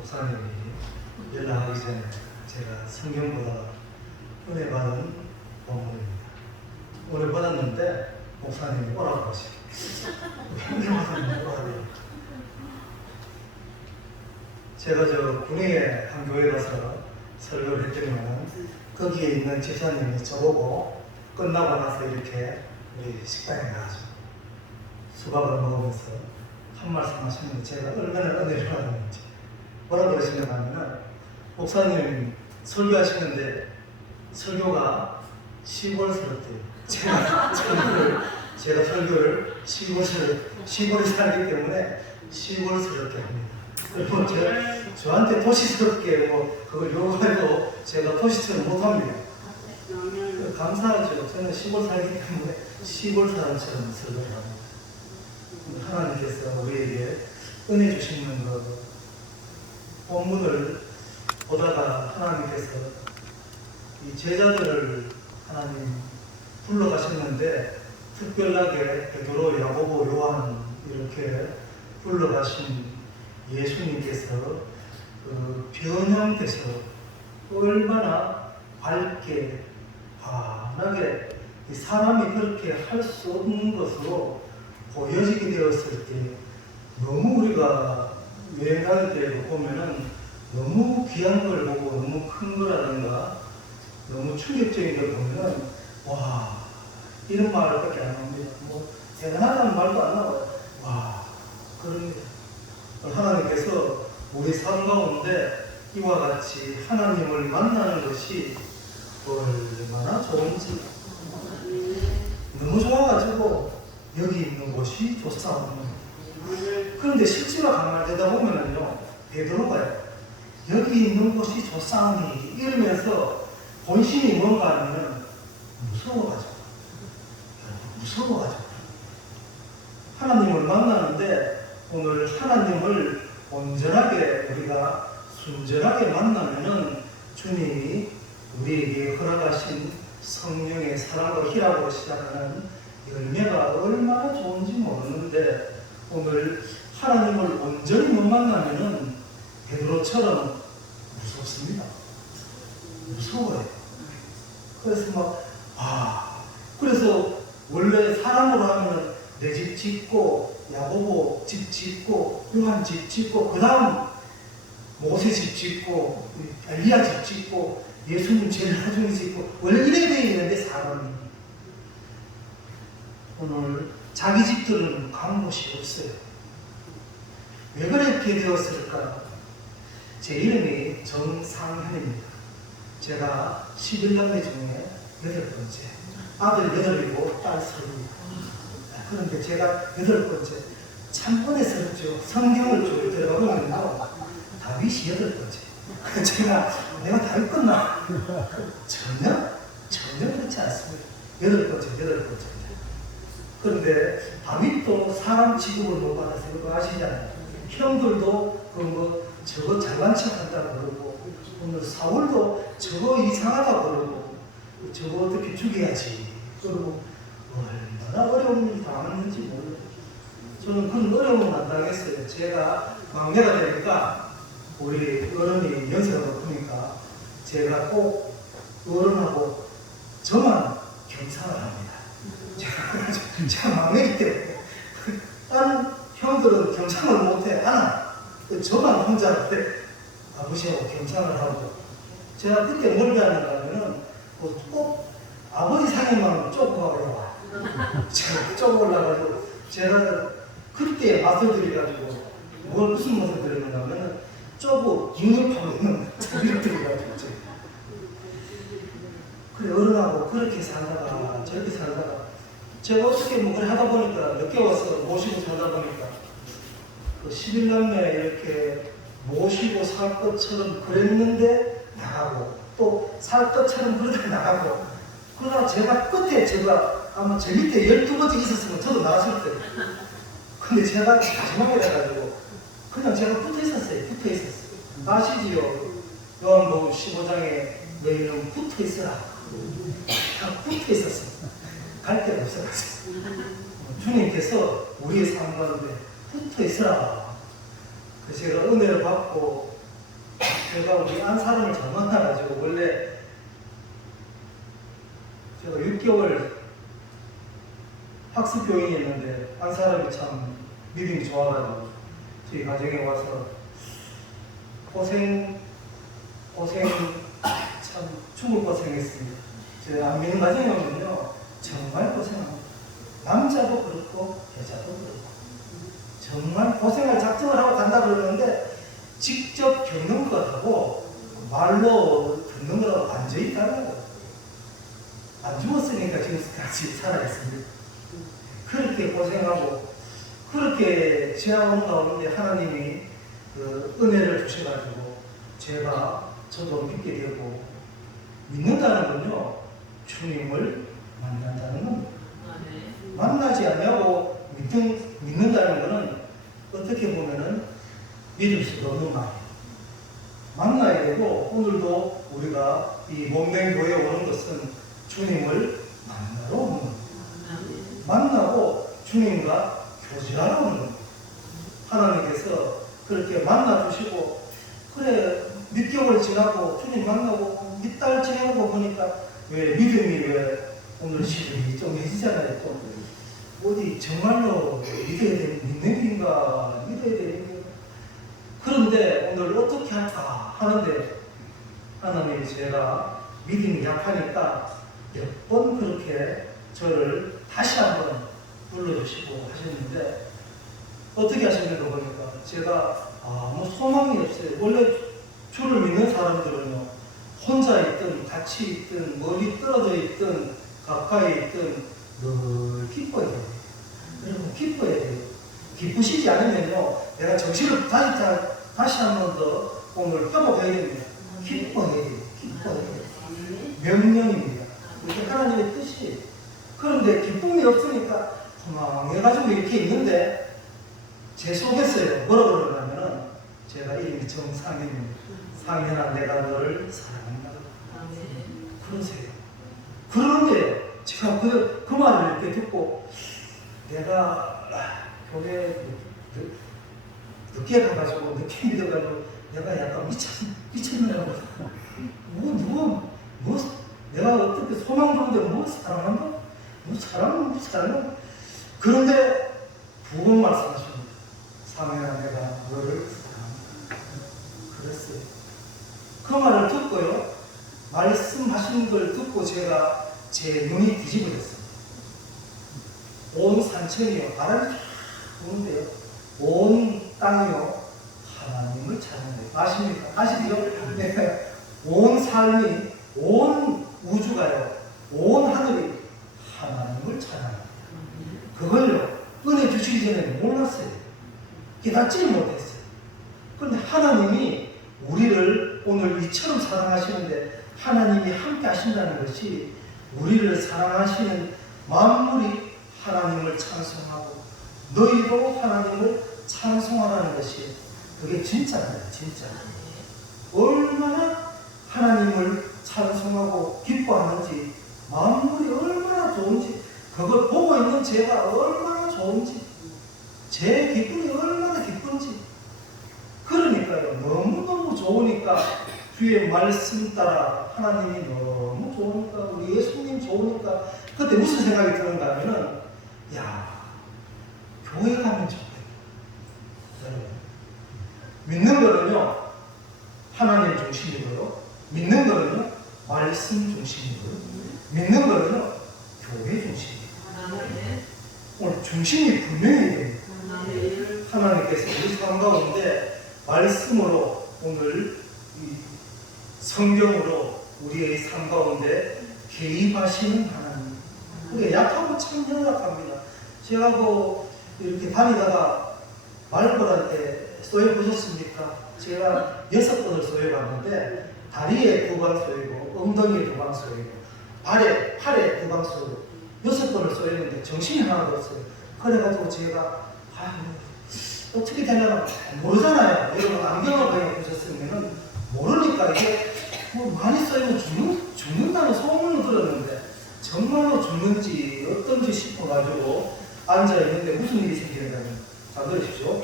목사님이 연락하기 전에 제가 성경보다 은혜 받은 본문입니다. 은혜 받았는데 목사님이 오라고 하시고 은혜 받았는데 오라고. 제가 저 군위에 한 교회 가서 설교를 했더니만 거기에 있는 집사님이 저보고 끝나고 나서 이렇게 우리 식당에 가가지고 수박을 먹으면서 한 말씀 하시는데 제가 얼마나 은혜를 받았는지 뭐라고 그러시냐고 하면은 목사님 설교하시는데 설교가 시골스럽대요. 제가 설교를 시골에 살기 때문에 시골스럽게 합니다. 그리고 저한테 도시스럽게 그걸 요구해도 제가 도시처럼 못합니다. 감사하죠. 저는 시골 살기 때문에 시골 사람처럼 설교를 합니다. 하나님께서 우리에게 은혜 주시는 본문을 보다가 하나님께서 이 제자들을 하나님 불러가셨는데 특별하게 베드로, 야고보, 요한 이렇게 불러가신 예수님께서 변형돼서 얼마나 밝게 환하게 사람이 그렇게 할 수 없는 것으로 보여지게 되었을 때 너무 우리가 여행 갈 때 보면은 너무 귀한 걸 보고 너무 큰 거라든가 너무 충격적인 걸 보면은 와 이런 말밖에 안 나옵니다. 대단하다는 말도 안 나와요. 와 그럽니다. 하나님께서 우리 삶 가운데 이와 같이 하나님을 만나는 것이 얼마나 좋은지 너무 좋아가지고 여기 있는 곳이 좋사옵니다. 그런데 실제로 가만되다 보면은요 베드로가요 여기 있는 곳이 좋사오니 이러면서 본심이 뭔가 하면은 무서워가지고 하나님을 만나는데 오늘 하나님을 온전하게 우리가 순전하게 만나면은 주님이 우리에게 허락하신 성령의 사랑과 희락으로 시작하는 열매가 얼마나 좋은지 모르는데 오늘 하나님을 온전히 못 만나면은 베드로처럼 무섭습니다. 무서워요. 그래서 그래서 원래 사람으로 하면 내 집 짓고 야고보 집 짓고 요한 집 짓고 그 다음 모세 집 짓고 엘리야 집 짓고 예수님 제일 나중에 짓고 원래 이래 되어 있는데 사람이 오늘 자기 집들은 간 곳이 없어요. 왜 그렇게 되었을까? 제 이름이 정상현입니다. 제가 11남매 중에 8번째. 아들 8이고 딸 3입니다. 그런데 제가 8번째. 참 은혜스럽죠. 성경을 쭉 들어가보면요. 다윗이 8번째. 내가 다윗 끝나? 전혀 그렇지 않습니다. 8번째. 그런데 다윗도 사람 취급을 못 받아서 그거 아시잖아요. 형들도 저거 잘난 척 한다고 그러고 오늘 사울도 저거 이상하다고 그러고 저거 어떻게 죽여야지 그러고 얼마나 어려움을 당했는지 모르겠어요. 저는 그런 어려움을 안 당했어요. 제가 막내가 되니까 우리 어른이 연세가 높으니까 제가 꼭 어른하고 저만 경상을 합니다. 제가 막내이기 때문에 다른 형들은 경상을 못해. 저만 혼자 아버지하고 경상을 하고 제가 그때 뭘 배웠는가 하면은 꼭 아버지 상에만 쪼고 올라와. 제가 쪼고 올라가지고 제가 그때 맛을 들여가지고 무슨 맛을 들였는가 하면은 쪼고 잉급하고 있는 자리를 들여가지고 그래 어른하고 그렇게 살다가 저렇게 살다가 제가 어떻게 그래 하다 보니까 늦게 와서 모시고 살다 보니까 11남매 이렇게 모시고 살 것처럼 그랬는데 나가고 또 살 것처럼 그러다 나가고 그러다 제가 끝에 아마 제 밑에 12번째 있었으면 저도 나갔을 거예요. 근데 제가 마지막에 돼가지고 그냥 제가 붙어 있었어요. 아시지요? 요한복음 15장에 너희는 붙어 있어라. 그냥 붙어 있었어요. 갈 데가 없어가지고 주님께서 우리의 삶 가운데 붙어 있어라. 제가 은혜를 받고 제가 우리 안 사람을 잘 만나가지고 원래 제가 6개월 학습교인이었는데 한 사람이 참 믿음이 좋아가지고 저희 가정에 와서 고생 참 죽을 고생했습니다. 제가 안 믿는 가정에 오면요 정말 고생합니다. 남자도 그렇고 여자도 그렇고 정말 고생할 작정을 하고 간다 그러는데 직접 겪는 것하고 말로 듣는 것하고 완전히 다르다고. 안 죽었으니까 지금까지 살아있습니다. 그렇게 고생하고 그렇게 지나온 가운데 하나님이 그 은혜를 주셔가지고 저도 믿게 되고 믿는다는 건요 주님을 만난다는 겁니다. 만나지 않냐고 믿는다는 것은 어떻게 보면은 믿을 수 없는 말이에요. 만나야 되고 오늘도 우리가 이 몸된 교회에 오는 것은 주님을 만나러 오는 겁니다. 만나고 주님과 교제하러 오는 겁니다. 하나님께서 그렇게 만나주시고 그래 몇 개월 지나고 주님 만나고 몇 달 지나고 보니까 왜 믿음이 왜 오늘 시간이 좀 해지잖아요. 또 어디 정말로 믿어야 되는 믿음인가 믿어야 되는 게 그런데 오늘 어떻게 할까 하는데 하나님이 제가 믿음이 약하니까 몇 번 그렇게 저를 다시 한번 불러주시고 하셨는데 어떻게 하셨는가 보니까 제가 아무 소망이 없어요. 원래 주를 믿는 사람들은요 혼자 있든 같이 있든 멀리 떨어져 있든 가까이 있든 늘 기뻐야 돼요. 여러분 기뻐야 돼요. 기쁘시지 않으면요 내가 정신을 다시 한 번 더 오늘 회복해야 됩니다. 기뻐해야 돼요. 기뻐해야 돼요. 명령입니다. 이게 하나님의 뜻이에요. 그런데 기쁨이 없으니까 도망해가지고 이렇게 있는데 제 속에서요 뭐라 그러냐면은 제가 이름이 정상현입니다. 상현아 내가 너를 사랑한다. 그러세요. 그런데 제가 그 말을 이렇게 듣고 내가 교회 늦게 가가지고 늦게 믿어가지고 내가 약간 미쳤나요? 내가 어떻게 소망 좋은데 뭐 사랑한다? 뭐 사랑은 그런데 두 번 말씀하십니다. 상현아 내가 너를 사랑한다. 그랬어요. 그 말을 듣고요 말씀하신 걸 듣고 제가 제 눈이 뒤집어졌습니다. 온 산천이요 바람이 쫙 부는데요 온 땅이요 하나님을 찬양해요. 아십니까? 아시죠? 네. 온 삶이 온 우주가요 온 하늘이 하나님을 찬양합니다. 그걸요 은혜 주시기 전에 몰랐어요. 깨닫지 못했어요. 그런데 하나님이 우리를 오늘 이처럼 사랑하시는데 하나님이 함께 하신다는 것이 우리를 사랑하시는 만물이 하나님을 찬송하고 너희도 하나님을 찬송하라는 것이 그게 진짜예요. 진짜. 얼마나 하나님을 찬송하고 기뻐하는지 만물이 얼마나 좋은지 그걸 보고 있는 제가 얼마나 좋은지 제 기쁨이 얼마나 기쁜지 그러니까요 너무너무 좋으니까 주의 말씀 따라 하나님이 너무 좋으니까 우리 예수님 좋으니까 그때 무슨 생각이 드는가 하면은 야 교회 가면 좋겠다. 여러분 믿는 거는요 하나님 중심이고요 믿는 거는요 말씀 중심이고요 믿는 거는요 교회 중심이에요. 오늘 중심이 분명히 됩니다. 하나님께서 우리 삶 가운데 말씀으로 오늘 이 성경으로 우리의 삶 가운데 개입하시는 하나님. 우리가 약하고 참 연약합니다. 제가 이렇게 다니다가 말벌한테 쏘여보셨습니까? 제가 6번을 쏘여봤는데 다리에 2방 쏘이고 엉덩이에 2방 쏘이고 팔에 2방 쏘이고 6번을 쏘였는데 정신이 하나도 없어요. 그래가지고 제가 어떻게 되려나 모르잖아요. 여러분 안경을 그냥 보셨으면 모르니까 이게 많이 쏘이면 죽는다는 소문을 들었는데 정말로 죽는지 어떤지 싶어가지고 앉아있는데 무슨 일이 생기냐면 잘 들으십시오.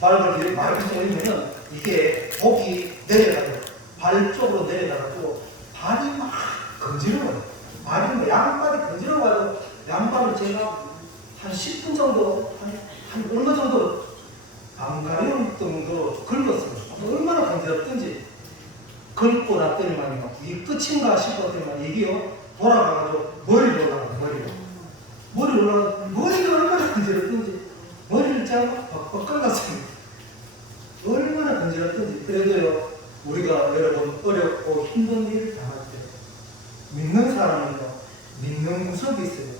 말벌들이 많이 쏘이면은 이게 독이 내려가요. 발 쪽으로 내려가가지고 발이 막 건지러워요. 발이 뭐 양발이 건지러워가지고 양발을 제가 한 10분 정도, 한 얼마 정도 안 가려운 정도로 긁었어요. 얼마나 간지럽던지 긁고 났더니만 이게 끝인가 싶었더니만 이게요 돌아가가지고 머리로 올라가요. 머리 올라가서 머리가 얼마나 간지럽던지 머리를 제가 빡빡 깎았어요. 얼마나 간지럽던지. 그래도요 우리가 여러분 어렵고 힘든 일을 당할 때 믿는 사람은요 믿는 구석이 있어요.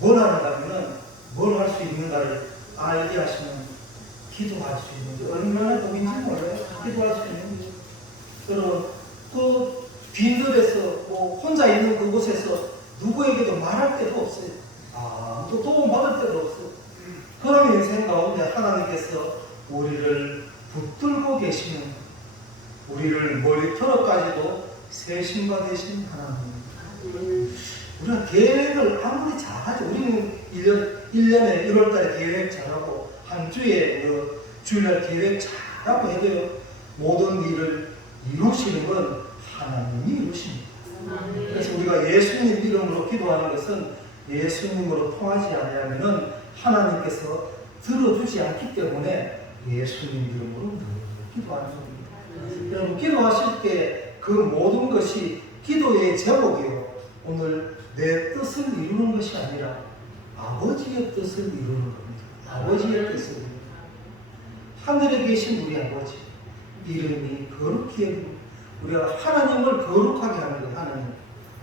뭘 하는가 하면 뭘 할 수 있는가를 알게 하시면 기도할 수 있는지 얼마나 복인지 몰라요. 기도할 수 있는지. 그럼 그 빈들에서 뭐 혼자 있는 그곳에서 누구에게도 말할 데도 없어요. 또 도움받을 데도 없어요. 그런 인생 가운데 하나님께서 우리를 붙들고 계시는 우리를 머리털어까지도 세심과 되신 하나님. 우리가 계획을 아무리 잘하죠. 우리는 1년에 1월달에 계획 잘하고 한 주에 주일날 계획 잘하고 해도요 모든 일을 이루시는 건 하나님이 이루십니다. 그래서 우리가 예수님 이름으로 기도하는 것은 예수님으로 통하지 않으면 하나님께서 들어주지 않기 때문에 예수님 이름으로 기도하는 겁니다. 여러분 기도하실 때 그 모든 것이 기도의 제목이요 오늘 내 뜻을 이루는 것이 아니라 아버지의 뜻을 이루는 겁니다. 아버지의 뜻을 하늘에 계신 우리 아버지 이름이 거룩히 여기고 우리가 하나님을 거룩하게 하는 거예요. 하나님.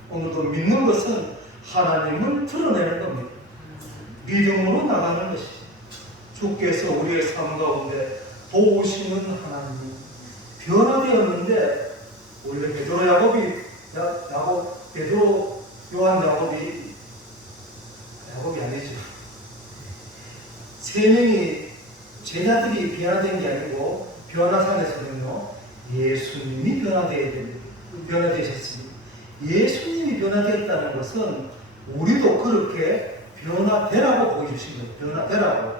오늘도 믿는 것은 하나님을 드러내는 겁니다. 믿음으로 나가는 것이죠. 주께서 우리의 삶 가운데 도우시는 하나님이 변화되었는데 원래 베드로 요한 야곱이 아니죠. 세 명이 제자들이 변화된 게 아니고 변화산에서는요 예수님이 변화되어야 됩니다. 변화되셨습니다. 예수님이 변화되었다는 것은 우리도 그렇게 변화되라고 보여주신 거예요. 변화되라고.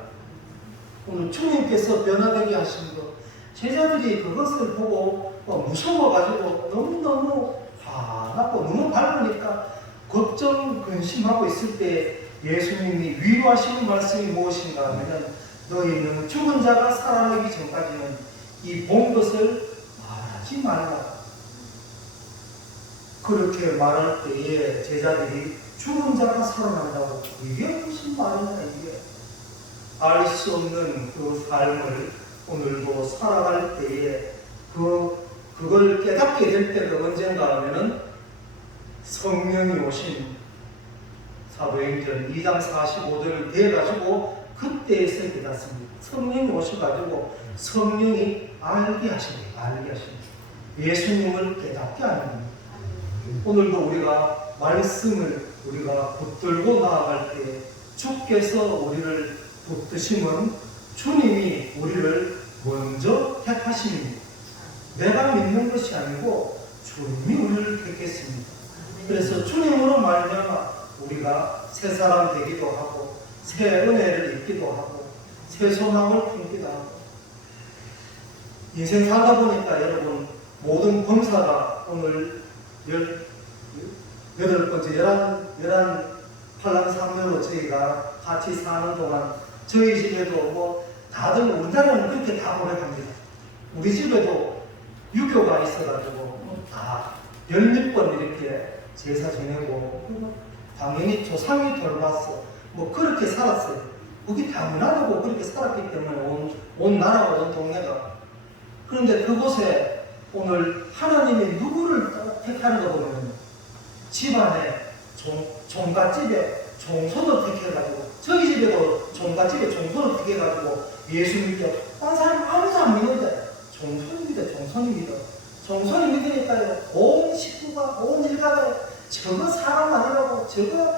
오늘 주님께서 변화되게 하신 것 제자들이 그것을 보고 무서워가지고 너무너무 화나고 너무 밝으니까 걱정 근심하고 있을 때 예수님이 위로하시는 말씀이 무엇인가 하면 너희는 죽은 자가 살아나기 전까지는 이 본 것을 말하지 말라. 그렇게 말할 때에 제자들이 죽은 자가 살아난다고 이게 무슨 말이냐 이게 알 수 없는 그 삶을 오늘도 살아갈 때에 그걸 깨닫게 될 때가 언젠가 하면은 성령이 오신 사도행전 2장 45절을 대가지고 그때에서 깨닫습니다. 성령이 오셔가지고 성령이 알게 하십니다. 알게 하십니다. 예수님을 깨닫게 하는 겁니다. 오늘도 우리가 말씀을 우리가 붙들고 나아갈 때 주께서 우리를 붙드시면 주님이 우리를 먼저 택하십니다. 내가 믿는 것이 아니고 주님이 우리를 택했습니다. 그래서 주님으로 말미암아 우리가 새 사람 되기도 하고 새 은혜를 입기도 하고 새 소망을 품기도 하고 인생 살다 보니까 여러분 모든 범사가 오늘 11 팔랑삼녀로 저희가 같이 사는 동안 저희 집에도 다들 우리나라는 그렇게 다 고백합니다. 우리 집에도 유교가 있어가지고 다 10몇 번 이렇게 제사 지내고 당연히 조상이 돌봤어. 그렇게 살았어요. 그게 당연하다고 그렇게 살았기 때문에 온 나라가 온 동네가. 그런데 그곳에 오늘 하나님이 누구를 택하는 거 보면 집안에 종갓집에 종손을 택해가지고 저희 집에도 종갓집에 종손을 택해가지고 예수님께 딴 사람 아무도 안 믿는데 종손입니다. 종손이 믿으니까요 온 식구가 온 일가가 저거 사람 아니라고 저거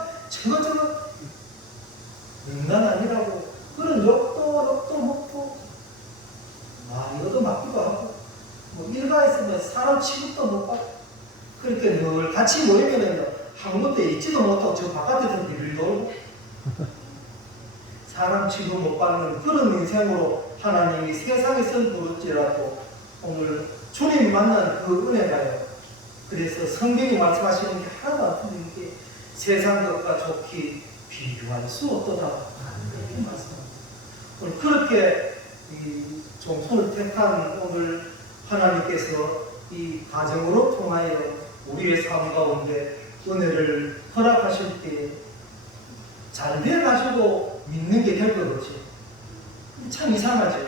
인간 아니라고 그런 욕도 먹고 이것도 맞기도 하고 일가에서 사람 취급도 못 받고 그렇게 늘 같이 모이면은 한 군데 있지도 못하고 저 바깥에서 비를 돌고 사람 취급 못 받는 그런 인생으로 하나님이 세상에서 부를지라도 오늘 주님이 만난 그 은혜가요. 그래서 성경이 말씀하시는 게 하나도 안 틀린 게 세상 것과 좋게 비교할 수 없도다. 이렇게 말씀합니다. 오늘 그렇게 좀 손을 택한 오늘 하나님께서 이 가정으로 통하여 우리의 삶 가운데 은혜를 허락하실 때 잘 돼가지고 믿는 게 될 것 같지. 참 이상하죠.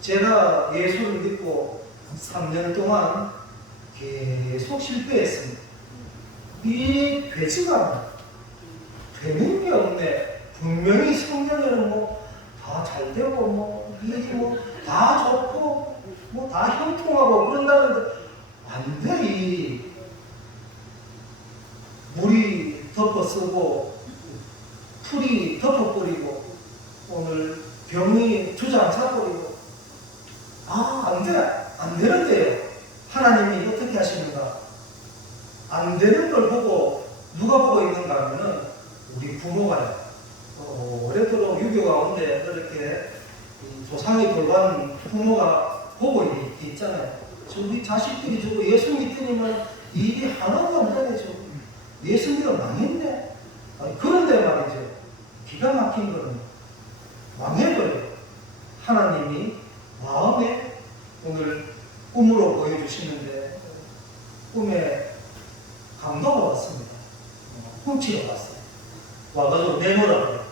제가 예수를 믿고 3년 동안 계속 실패했습니다. 이 되지가 않아. 되는 게 없네. 분명히 성경에는 뭐 다 잘 되고 뭐 일이 뭐 다 좋고 뭐 다 형통하고 그런다는데 안 돼. 이 물이 덮어쓰고 풀이 덮어버리고 오늘 병이 주저앉아버리고 안 돼. 안 되는데요. 하나님이 어떻게 하시는가? 안 되는 걸 보고 누가 보고 있는가 하면은 우리 부모가요. 오래도록 유교 가운데 이렇게 조상이 돌봐는 부모가 보고 있잖아요. 우리 자식들이 저거 예수 믿더니만 일이 하나도 안 되네. 예수 믿어 망했네. 그런데 말이죠. 기가 막힌 거는 망해버려요. 하나님이 마음에 오늘 꿈으로 보여주시는데 꿈에 강도가 왔습니다. 훔치러 왔어요. 와가지고 내놓으라고.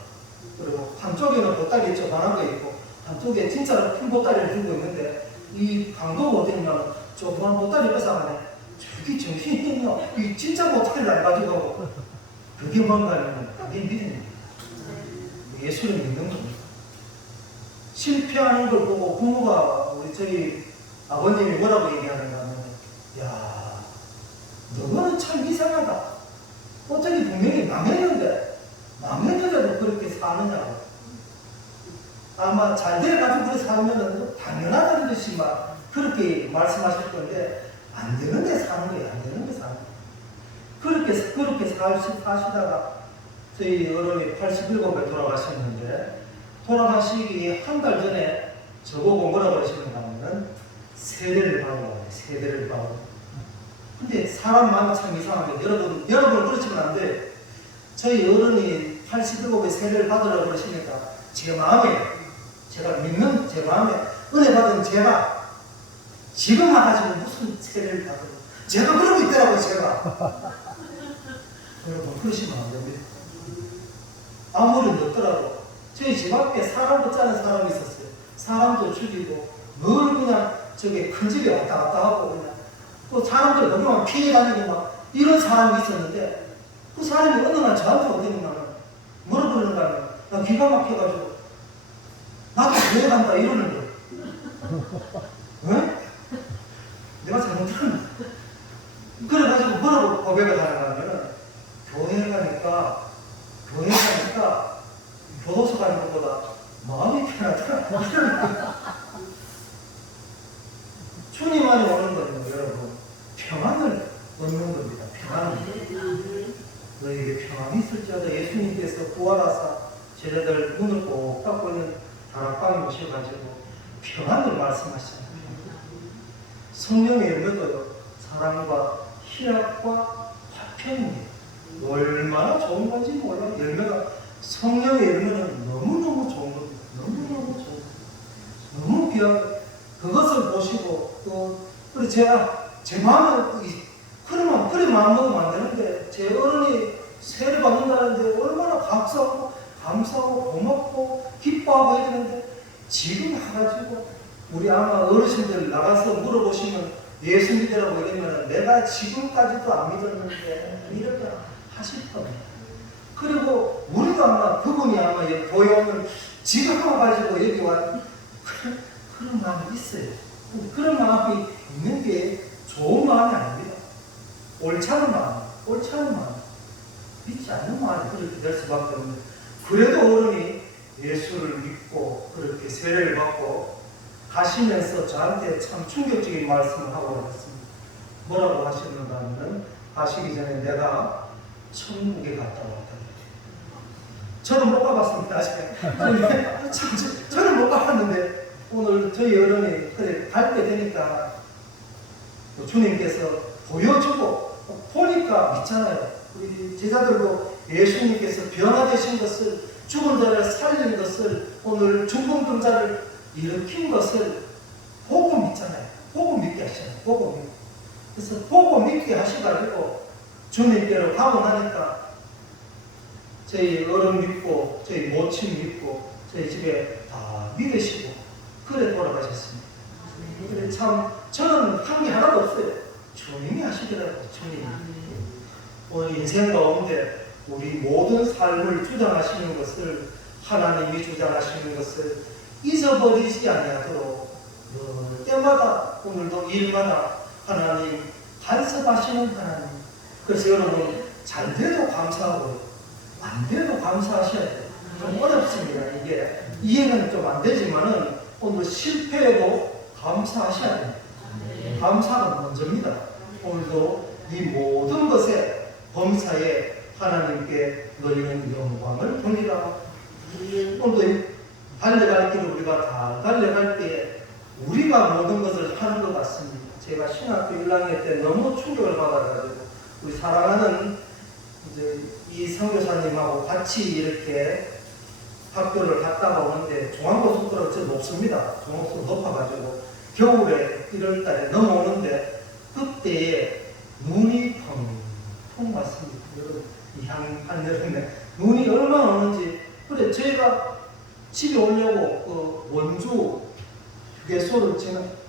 그리고 한쪽에는 보따리 조그만한 거 있고 한쪽에 진짜로 큰 보따리를 들고 있는데 이 강도가 어땠냐면 조그만 보따리 뺏어가네. 저기 정신이 있나? 이 진짜 보따리를 안 가지고 가고 그게 뭔가 하면 그게 믿음입니다. 예수를 믿는 겁니다. 실패하는 걸 보고 부모가 우리 저희 아버님이 뭐라고 얘기하는가 하면 야 너는 참 이상하다. 어차피 분명히 망했는데도 그렇게 사느냐고. 아마 잘 돼가지고 그렇게 살면 당연하다는 듯이 막 그렇게 말씀하실 건데 안 되는데 사는 거예요. 안 되는데 사는 거예요. 그렇게 사시다가 저희 어른이 87에 돌아가셨는데 돌아가시기 한 달 전에 저보고 뭐라고 하시는가 하면 세례를 받으라고 해요. 세례를 받으라고. 근데 사람 마음이 참 이상하게 여러분 그러시면 안 돼요. 저희 어른이 87에 세례를 받으라고 그러시니까 제 마음에 제가 믿는 제 마음에 은혜 받은 제가 지금 와가지고 무슨 세례를 받으라고 제가 그러고 있더라고요. 제가 여러분 그러시면 안 됩니다. 아무리 늦더라도 저희 집 앞에 사람 붙자는 사람이 있었어요. 사람도 죽이고 늘 그냥 저기 큰 집에 왔다 갔다 하고 그냥 또 사람들 보면 피해 다니고 막 이런 사람이 있었는데 그 사람이 어느 날 저한테 오더니만 뭐라 그러는가 하면 나 기가 막혀가지고 나도 교회 간다 이러는 거예요. 왜? 내가 잘못했나? 그래가지고 뭐라고 고백을 하는가 하면 교회 가니까 교도소 가는 것보다 마음이 편하더라. 주님 안에 오는 거는 여러분 평안을 얻는 겁니다. 평안을. 너에게 평안이 있을지어다. 예수님께서 부활하사 제자들 문을 꼭 닫고 있는 다락방에 오셔가지고 평안을 말씀하시잖아요. 성령의 열매가요 사랑과 희락과 화평입니다. 얼마나 좋은 건지 몰라요. 열매가 성령의 열매는 너무너무 좋은 겁니다. 너무너무 좋은 겁니다. 너무 귀하고 그것을 보시고 또 그래 제가 제 마음은 그래 마음 먹으면 안 되는데 제 어른이 세례 받는다는데 얼마나 감사하고 고맙고 기뻐하고 해야 되는데 지금 와가지고 우리 아마 어르신들 나가서 물어보시면 예수 믿으라고 이러면 내가 지금까지도 안 믿었는데 이렇게 하실 겁니다. 그리고 우리도 아마 그분이 아마 교회 오면 지금 와가지고 여기 와 그런 마음이 있어요. 그런 마음이 있는 게 좋은 마음이 아닙니다. 옳지 않은 마음. 믿지 않는 마음이 그렇게 될 수밖에 없는데 그래도 어른이 예수를 믿고 그렇게 세례를 받고 가시면서 저한테 참 충격적인 말씀을 하고 갔습니다. 뭐라고 하셨는가 하면 가시기 전에 내가 천국에 갔다 왔다. 저는 못 가봤습니다. 아직. 저는 못 가봤는데 오늘 저희 어른이 그래 갈 때 되니까 주님께서 보여주고 보니까 믿잖아요. 우리 제자들도 예수님께서 변화되신 것을, 죽은 자를 살린 것을, 오늘 죽은 자를 일으킨 것을 보고 믿잖아요. 보고 믿게 하시잖아요. 보고 믿게. 그래서 보고 믿게 하셔가지고 주님께로 가고 나니까 저희 어른 믿고 저희 모친 믿고 저희 집에 다 믿으시고 그래 돌아가셨습니다. 그래 참 저는 한 게 하나도 없어요. 주님이 하시더라고요. 주님이. 오늘 인생 가운데 우리 모든 삶을 주장하시는 것을, 하나님이 주장하시는 것을 잊어버리지 아니하도록 때마다 오늘도 일마다 하나님 간섭하시는 하나님. 그래서 여러분 잘 돼도 감사하고 안 돼도 감사하셔야 돼요. 좀 어렵습니다. 이게 이해는 좀 안 되지만은 오늘 실패해도 감사하셔야 돼요. 감사가 먼저입니다. 오늘도 이 모든 것에 범사에 하나님께 너희는 영광을 돌리라. 오늘도 달려갈 길을 우리가 다 달려갈 때 우리가 모든 것을 하는 것 같습니다. 제가 신학교 1학년 때 너무 충격을 받아가지고 우리 사랑하는 이제 이 선교사님하고 같이 이렇게 학교를 갔다가 오는데 중앙고속도로가 좀 높습니다. 중앙고속도로 높아가지고 겨울에 1월달에 넘어오는데 그때에 눈이 펑펑 왔습니다. 여러분 이 한여름에 눈이 얼마나 오는지. 그래 저희가 집에 오려고 그 원주 휴게소를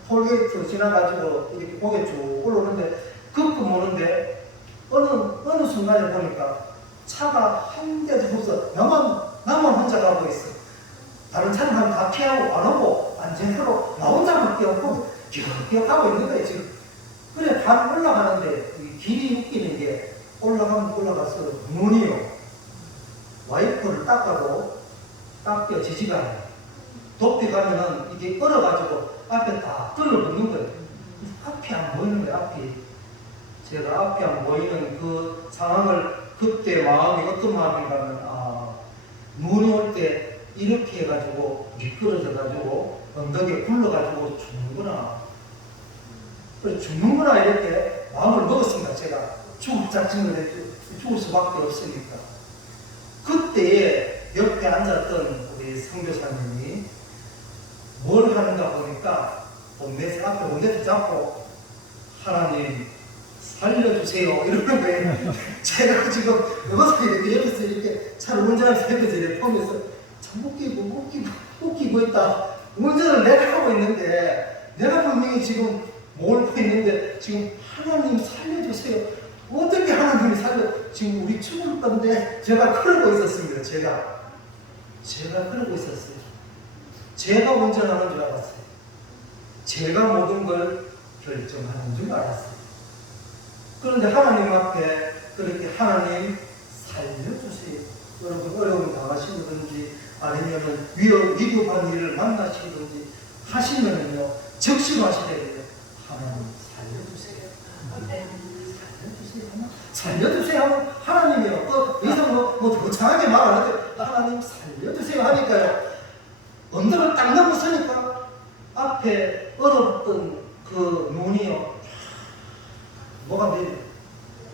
톨게이트 지나가지고 이렇게 고개 쭉 올라오는데 급급 오는데 어느 순간에 보니까 차가 한 대도 없어. 나만 혼자 가고 있어. 다른 차는 다 피하고 안 오고 안전으로 나 혼자밖에 없고 기억기억 하고 있는 거예요 지금. 그래 반 올라가는데 길이 웃기는 게 올라가면 올라가서 눈이요 와이퍼를 닦아도 닦여지지가 않아요. 높이 가면은 이게 얼어가지고 앞에 다 들러붙는 거예요. 앞이 안 보이는 거예요. 앞이. 제가 앞이 안 보이는 그 상황을 그때 마음이 어떤 마음인가는 눈이 올 때 이렇게 해가지고 미끄러져가지고 언덕에 굴러가지고 죽는구나. 그래 죽는구나 이렇게 마음을 먹었습니다. 제가 죽을 작정을 했죠. 죽을 수밖에 없으니까. 그때에 옆에 앉았던 우리 선교사님이 뭘 하는가 보니까 앞에 본넷을 잡고 하나님 살려주세요 이러는 거예요. 제가 지금 옆에서 이렇게 차를 운전하면서 이렇게 보면서 참 웃기고 있다. 운전을 내가 하고 있는데 내가 분명히 지금 몰고 있는데 지금 하나님 살려주세요. 어떻게 하나님이 지금 우리 죽을 건데 제가 그러고 있었습니다. 제가 그러고 있었어요. 제가 운전하는 줄 알았어요. 제가 모든 걸 결정하는 줄 알았어요. 그런데 하나님 앞에 그렇게 하나님 살려주세요. 여러분 어려움 당하시든지 아니면 위급한 일을 만나시든지 하시면요 적시로 하시야 돼요. 하나님 살려주세요. 살려주세요 하면 하나님이요. 더 이상 더 장하게 말 안 하죠. 하나님 살려주세요 하니까요. 언덕을 딱 넘어서니까 앞에 얼었던 그 눈이요. 뭐가 돼요?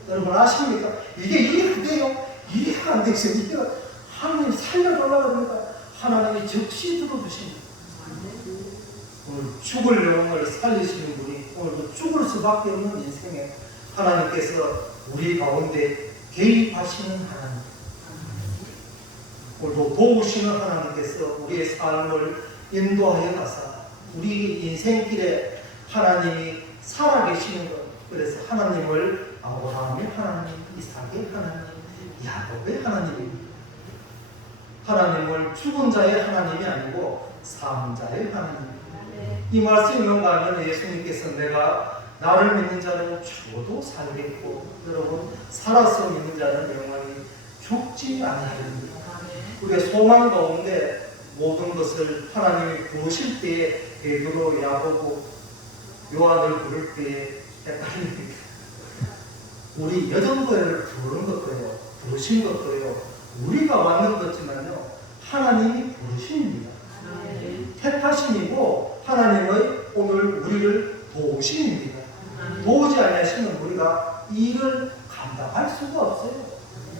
여러분 아십니까? 이게 이해가 안 돼요. 이해가 안 되죠. 하나님 살려달라고 합니다. 하나님이 적시 들어주십니다. 오늘 죽을 영혼을 살리시는 분이 오늘도 죽을 수밖에 없는 인생에 하나님께서 우리 가운데 개입하시는 하나님, 오늘도 도우시는 하나님께서 우리의 삶을 인도하여 가사 우리 인생길에 하나님이 살아계시는 것. 그래서 하나님을 아브라함의 하나님, 이삭의 하나님, 야곱의 하나님입니다. 하나님을 죽은 자의 하나님이 아니고 삶자의 하나님. 이 말씀이 뭔가 하면 예수님께서 내가 나를 믿는 자는 죽어도 살겠고 여러분 살아서 믿는 자는 영원히 죽지 아니하리니. 우리의 소망 가운데 모든 것을 하나님이 부르실 때에 베드로, 야고보, 요한을 부를 때에 헷갈립니다. 우리 여정도를 부르는 것도요, 부르신 것도요, 우리가 왔는 거지만요, 하나님이 부르십니다. 택하심이고 하나님의 오늘 우리를 도우심입니다. 도우지 아니하시면 우리가 일을 감당할 수가 없어요.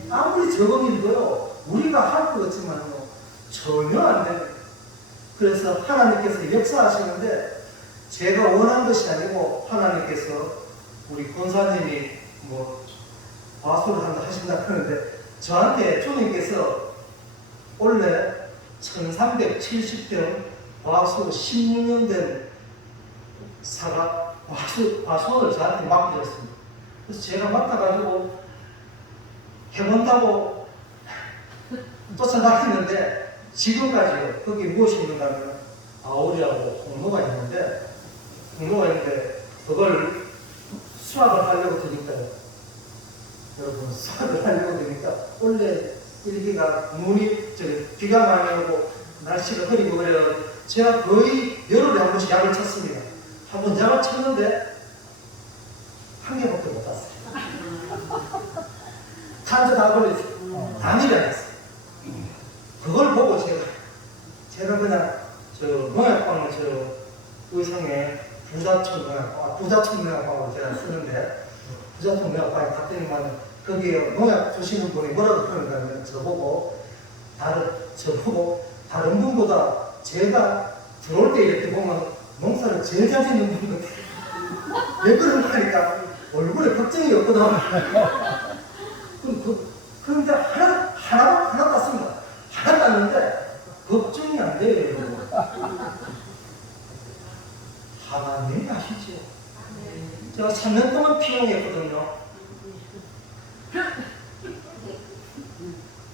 아무리 적은 일도요, 우리가 할 것 같지만요, 전혀 안 돼요. 그래서 하나님께서 역사하시는데 제가 원한 것이 아니고 하나님께서 우리 권사님이 뭐 과소를 한다 하신다 하는데 저한테 주님께서 원래 1370평 과수 16년 된 사가 과수원을 저한테 맡기셨습니다. 그래서 제가 맡아가지고 해본다고 쫓아다니는데 지금까지요. 거기 무엇이 있는가면 아오리하고 공로가 있는데 그걸 수확을 하려고 드니까요. 여러분 수확을 하려고 드니까 원래 일기가 비가 많이 오고 날씨가 흐리고 그래요. 제가 거의 열흘에 한 번씩 약을 쳤습니다. 한 번 약을 쳤는데 한 개밖에 못 땄어요. 탄저 다 걸렸어요. 다 밀어냈어요. 그걸 보고 제가 그냥 농약방을 의성에 부자촌 농약방을 제가 쓰는데 부자촌 농약방에 갔더니만 거기에 농약 주시는 분이 뭐라고 그러는가 저보고 다른 분보다 제가 들어올 때 이렇게 보면 농사를 제일 잘 짓는 분 같아요. 왜 그런가 하니까 얼굴에 걱정이 없거든. 그런데 하나 땄습니다. 하나 땄는데 걱정이 안 돼요. 하나님이 아시죠? 제가 3년 동안 피용했거든요.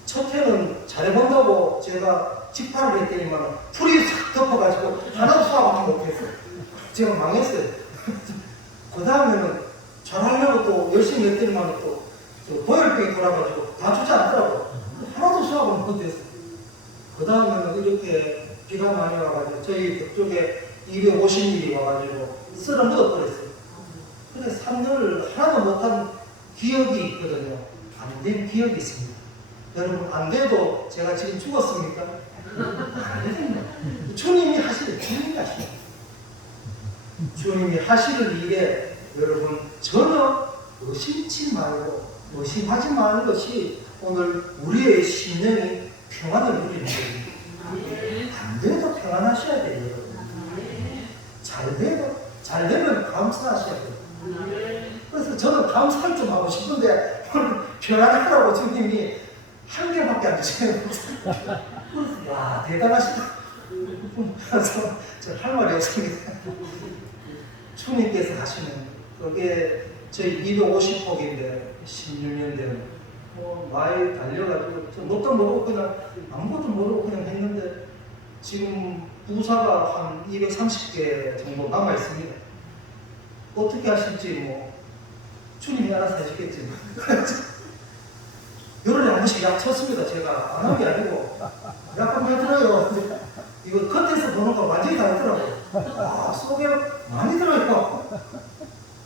첫 해는 잘해본다고 제가 직파를 했더니만 풀이 싹 덮어가지고 하나도 수확을 못했어요. 제가 망했어요. 그 다음에는 잘하려고 또 열심히 했더니만 또 보혈병이 돌아가지고 다 주지 않더라고. 하나도 수확을 못했어요. 그 다음에는 이렇게 비가 많이 와가지고 저희 그쪽에 250mm 와가지고 쓸어 묻어버렸어요. 근데 3년을 하나도 못한 기억이 있거든요. 안 된 기억이 있습니다. 여러분, 안 돼도 제가 지금 죽었습니까? 안 됩니다. 주님이 하시는 주님이 하시는 일에 여러분 전혀 의심치 말고 의심하지 마는 것이 오늘 우리의 심령이 평안을 누리는 거예요. 안 돼도 평안하셔야 돼요, 여러분. 잘 되면 감사하셔야 돼요. 그래서 저는 감사를 좀 하고 싶은데 오늘 평안하라고 주님이 한 개밖에 안 주세요. 와, 대단하시다. 그래서 제가 할 말이 없습니다. 주님께서 하시는 그게 저희 250폭인데 16년 된 많이 달려가지고 뭣도 모르고 그냥 아무것도 모르고 그냥 했는데 지금 부사가 한 230개 정도 남아 있습니다. 어떻게 하실지 뭐 주님이 알아서 하시겠지. 열흘에 한 번씩 약 쳤습니다. 제가 안 한 게 아니고 약 한 번 들어요. 이거 겉에서 보는 거 완전히 다르더라고요. 속에 많이 들어있고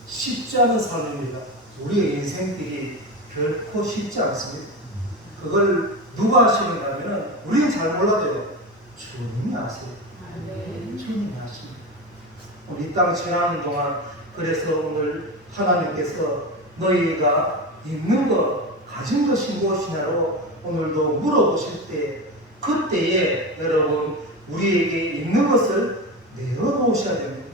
쉽지 않은 삶입니다. 우리의 인생들이 결코 쉽지 않습니다. 그걸 누가 하시는가 하면 우리는 잘 몰라도요. 주님이 아세요. 주님이 아십니다. 이 땅 지나는 동안 그래서 오늘 하나님께서 너희가 있는 것, 가진 것이 무엇이냐로 오늘도 물어보실 때 그때에 여러분 우리에게 있는 것을 내어놓으셔야 됩니다.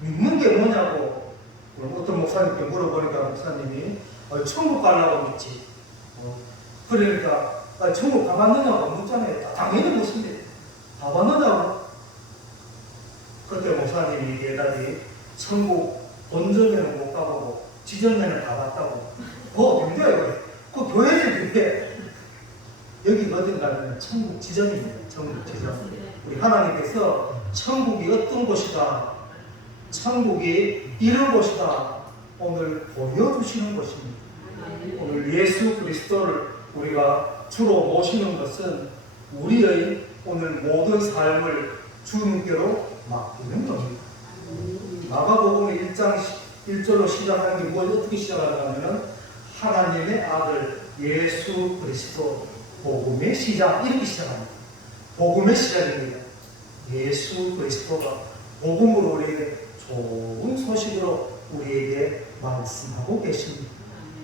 믿는 게 뭐냐고 어떤 목사님께 물어보니까 목사님이 천국 가려고 믿지. 그러니까 천국 가봤느냐고 묻잖아요. 당연히 묻습니다. 가봤느냐고. 그때 목사님이 대답이 천국 본전에는 못 가보고 지전에는 가봤다고. 굉장히 그 교회는 그게 여기 어딘 가면 천국 지전입니다. 천국 지전. 우리 하나님께서 천국이 어떤 곳이다. 천국이 이런 곳이다. 오늘 보여주시는 것입니다. 오늘 예수 그리스도를 우리가 주로 모시는 것은 우리의 오늘 모든 삶을 주님께로 맡기는 겁니다. 마가복음 1장 1절로 시작하는 게 뭘 어떻게 시작하냐면 하나님의 아들 예수 그리스도 복음의 시작 이렇게 시작합니다. 복음의 시작입니다. 예수 그리스도가 복음으로 우리에게 좋은 소식으로 우리에게 말씀하고 계십니다.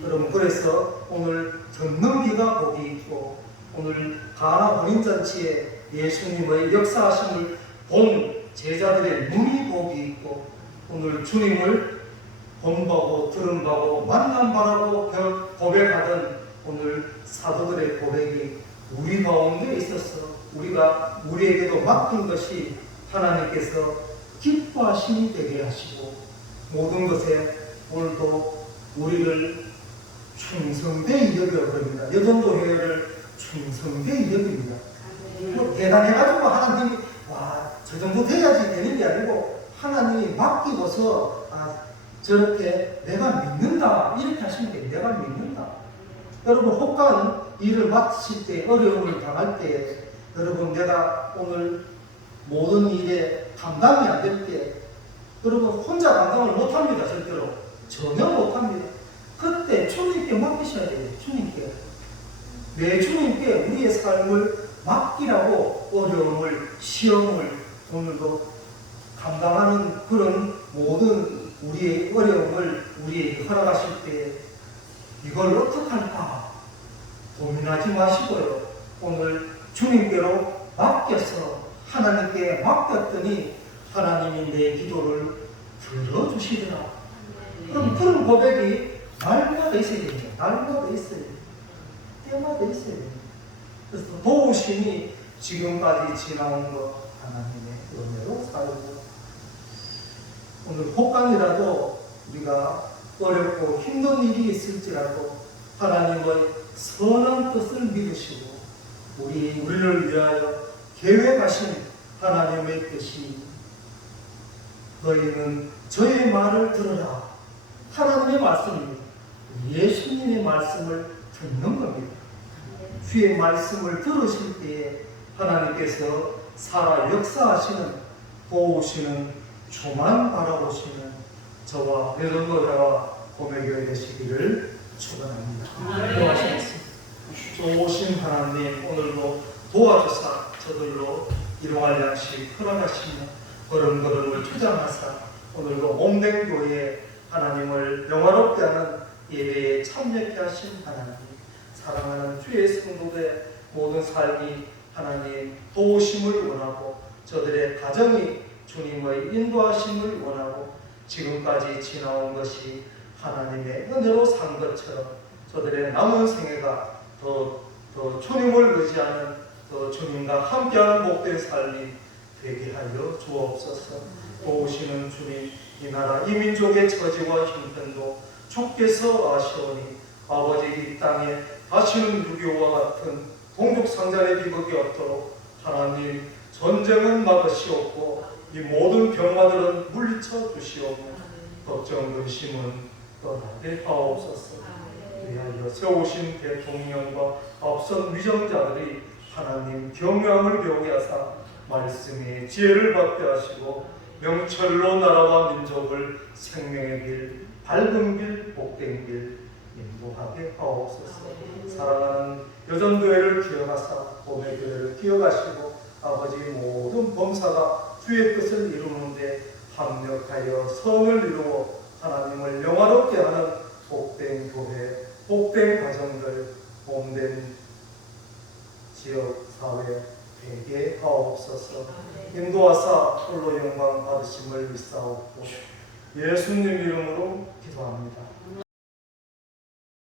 여러분, 그래서 오늘 듣는 귀가 복이 있고 오늘 가나 혼인잔치에 예수님의 역사하심을 본 제자들의 눈이 복이 있고 오늘 주님을 본보고 들은보고 만난바라고 고백하던 오늘 사도들의 고백이 우리 가운데 있어서 우리에게도 맡긴 것이 하나님께서 기뻐하심이 되게 하시고 모든 것에 오늘도 우리를 충성되이 여겨 버립니다. 여전도 회의를 충성되이 여깁니다. 뭐 대단해가지고 하나님이 저 정도 돼야지 되는 게 아니고 하나님이 맡기고서 저렇게 내가 믿는다 이렇게 하시는 게 내가 믿는다. 여러분, 혹한 일을 맡으실 때 어려움을 당할 때 여러분 내가 오늘 모든 일에 감당이 안 될 때 여러분 혼자 감당을 못합니다. 절대로 전혀 못합니다. 그때 주님께 맡기셔야 돼요. 주님께 내 주님께 우리의 삶을 맡기라고 어려움을 시험을 오늘도 감당하는 그런 모든 우리의 어려움을 우리에게 허락하실 때 이걸 어떻게 할까 고민하지 마시고요. 오늘 주님께로 맡겨서 하나님께 맡겼더니 하나님이 내 기도를 들어주시더라. 그럼 그런 고백이 날마다 있어야 됩니다. 날마다 있어야 됩니다. 때마다 있어야 됩니다. 그래서 도우심이 지금까지 지나온 것 하나님의 은혜로 살고 오늘 혹간이라도 우리가 어렵고 힘든 일이 있을지라도 하나님의 선한 뜻을 믿으시고 우리를 위하여 계획하신 하나님의 뜻이 너희는 저의 말을 들으라. 하나님의 말씀입니다. 예수님의 말씀을 듣는 겁니다. 주의 말씀을 들으실 때에 하나님께서 살아 역사하시는 도우시는 주만 바라보시는 저와 여러분과 고백이 되시기를 축원합니다. 도와주시겠습니다. 좋으신 하나님, 오늘도 도와주사 저들로 일용할 양식 허락하시며 걸음걸음을 주장하사 오늘도 몸된 교회에 하나님을 영화롭게 하는 예배에 참여케 하신 하나님, 사랑하는 주의 성도의 모든 삶이 하나님 도우심을 원하고 저들의 가정이 주님의 인도하심을 원하고 지금까지 지나온 것이 하나님의 은혜로 산 것처럼 저들의 남은 생애가 더 주님을 의지하는 더 주님과 함께하는 복된 삶이 되게 하여 주옵소서. 도우시는 주님, 이 나라 이 민족의 처지와 형편도 주께서 아시오니 아버지 이 땅에 다시는 6.25와 같은 동족상잔의 비극이 없도록 하나님 전쟁은 막으시옵고 이 모든 병마들은 물리쳐 주시옵고 걱정 근심은 떠나게 하옵소서. 위하여 세우신 대통령과 앞선 위정자들이 하나님 경영을 배우게 하사 말씀의 지혜를 받게 하시고 명철로 나라와 민족을 생명의 길, 밝은 길, 복된 길 인도하게 하옵소서. 사랑하는 여전교회를 기억하사 봄의 교회를 기억하시고 아버지 모든 범사가 주의 뜻을 이루는데 합력하여 선을 이루어 하나님을 영화롭게 하는 복된 교회, 복된 가정들, 복된 지역 사회 되게 하옵소서. 인도하사 홀로 영광 받으심을 믿사옵고 예수님 이름으로